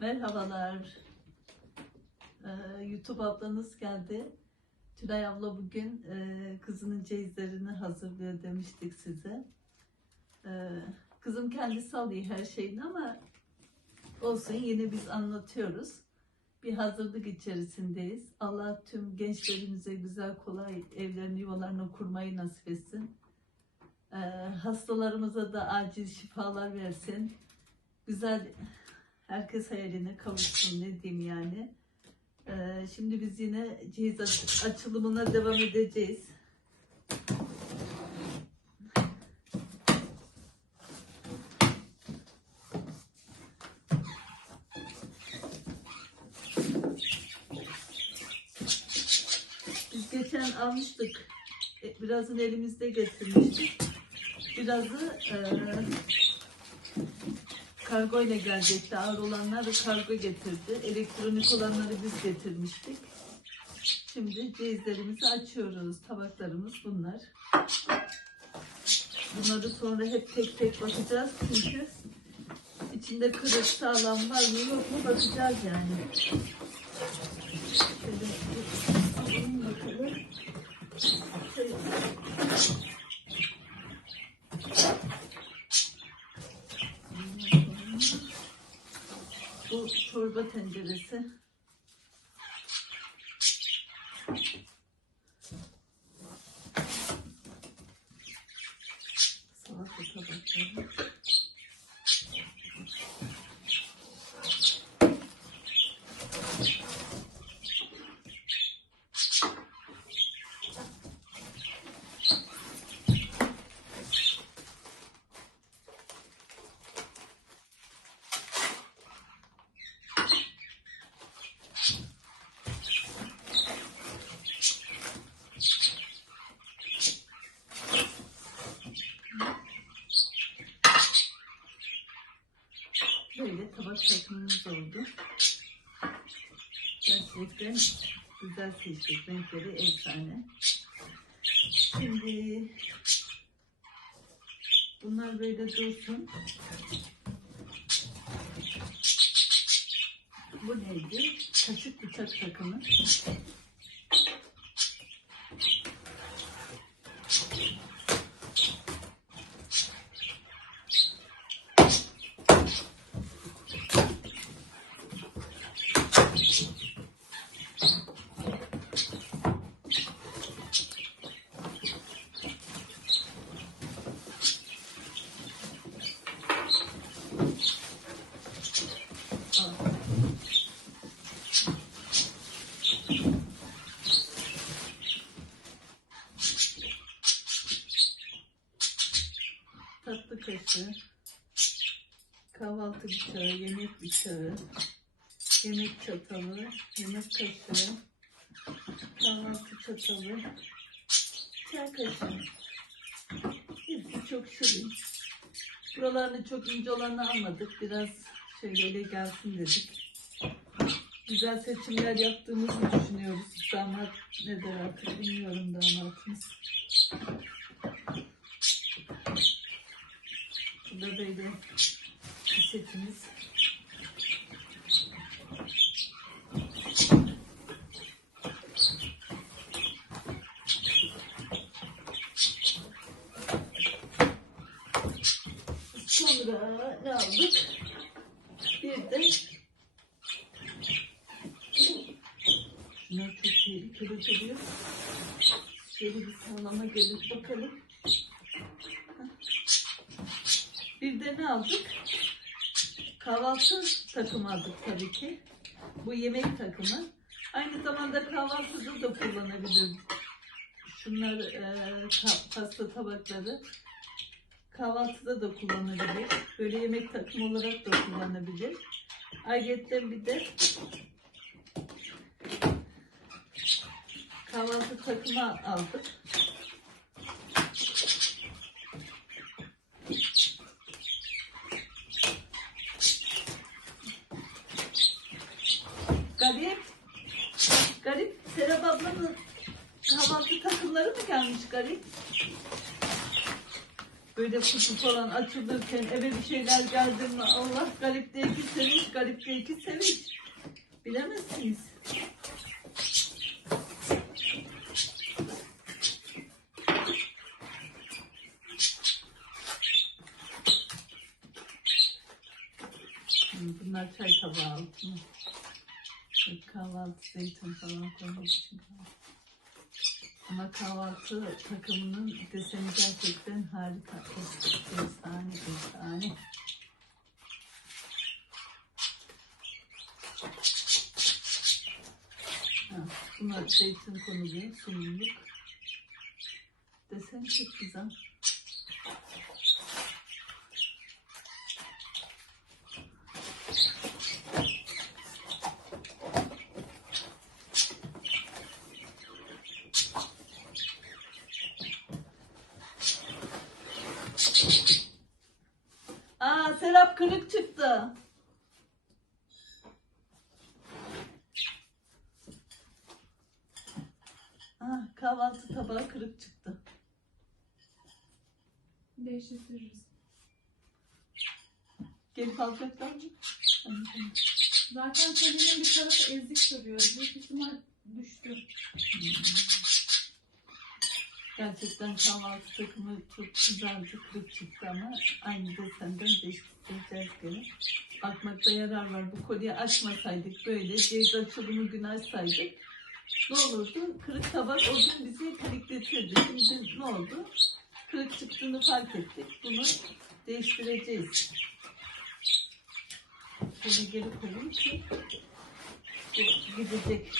Merhabalar. Ee, YouTube ablanız geldi. Tülay abla bugün e, kızının ceyizlerini hazırlıyor demiştik size. Ee, kızım kendisi alıyor her şeyini ama olsun yine biz anlatıyoruz. Bir hazırlık içerisindeyiz. Allah tüm gençlerimize güzel kolay evlerini yuvalarını kurmayı nasip etsin. Ee, hastalarımıza da acil şifalar versin. Güzel herkes hayaline kavuşsun ne diyeyim yani. Ee, şimdi biz yine aç- açılımına devam edeceğiz. Biz geçen almıştık. E, Birazını elimizde getirmiştik. Birazı e, kargo ile gelecekti. Ağır olanlar da kargo getirdi. Elektronik olanları biz getirmiştik. Şimdi ceyizlerimizi açıyoruz. Tabaklarımız bunlar. Bunları sonra hep tek tek bakacağız çünkü içinde kırık sağlam var mı yok mu bakacağız yani. Şöyle bir alalım bakalım. Şöyle. Bu çorba tenceresi. Salata tabakları. Böyle tabak takımımız oldu. Gerçekten güzel seçtik. Renkleri efsane. Şimdi bunlar böyle dursun. Bu neydi? Kaşık bıçak takımı. Kaşığı, kahvaltı bıçağı, yemek bıçağı, yemek çatalı, yemek kaşığı, kahvaltı çatalı, çay kaşığı. Hepsi çok şirin. Buralarını çok ince olanı almadık. Biraz şöyle gelsin dedik. Güzel seçimler yaptığımızı düşünüyoruz. Damat ne der artık bilmiyorum damatımız. Bu da. Sonra ne aldık? Bir de Şunlar çok tehlikeli duruyor. Şöyle bir sağlama gelip bakalım. De ne aldık? Kahvaltı takımı aldık tabii ki. Bu yemek takımı. Aynı zamanda kahvaltıda da kullanabilir. Şunlar e, pasta tabakları kahvaltıda da kullanabilir. Böyle yemek takımı olarak da kullanabilir. Ayrıca bir de kahvaltı takımı aldık. Garip. Garip. Serap ablanın kahvaltı takımları mı gelmiş garip? böyle kutu falan açılırken eve bir şeyler geldi mi Allah garipte iki sevinç, garipte iki sevinç. Bilemezsiniz. Bunlar çay tabağı altına. Böyle Kahvaltı, zeytin falan koymak. Ama kahvaltı takımının deseni gerçekten harika. Efsane, efsane. Buna zeytin konuluyor, sunumluk. Desen çok güzel. Aa Serap kırık çıktı. Aa, kahvaltı tabağı kırık çıktı. Değiştiririz. Mı? Tamam, tamam. Zaten kolyenin bir tarafı ezik duruyor. Büyük ihtimal düştü. Gerçekten kahvaltı takımı çok güzeldi, kırık çıktı ama aynı desenden değiştireceğiz gene. Bakmakta yarar var. Bu kolyeyi açmasaydık böyle, ceyiz açılımı gün açsaydık ne olurdu? Kırık tabak o gün bizi kırıkletirdi. Şimdi ne oldu? Kırık çıktığını fark ettik. Bunu değiştireceğiz. Şöyle geri koyayım ki gidecek.